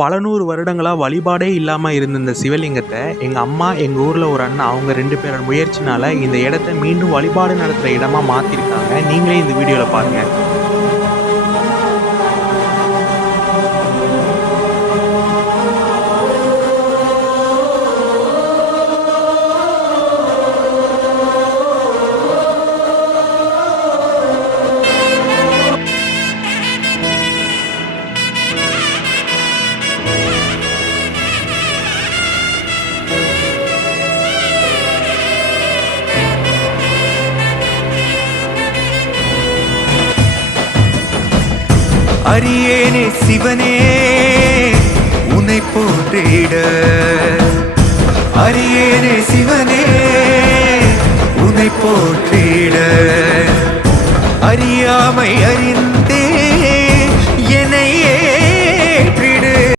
பல 100 வருடங்களா வழிபாடே இல்லாம இருந்த இந்த சிவலிங்கத்தை எங்க அம்மா, எங்க ஊர்ல ஒரு அண்ணா அவங்க 2 பேரோட முயற்சினால இந்த இடத்த மீண்டும் வழிபாடு நடத்துற இடமா மாத்திருக்காங்க. நீங்களே இந்த வீடியோல பாருங்க. அரியேனே சிவனே உன்னை போற்றிட, அரியேனே சிவனே உன்னை போற்றிட, அறியாமை அறிந்த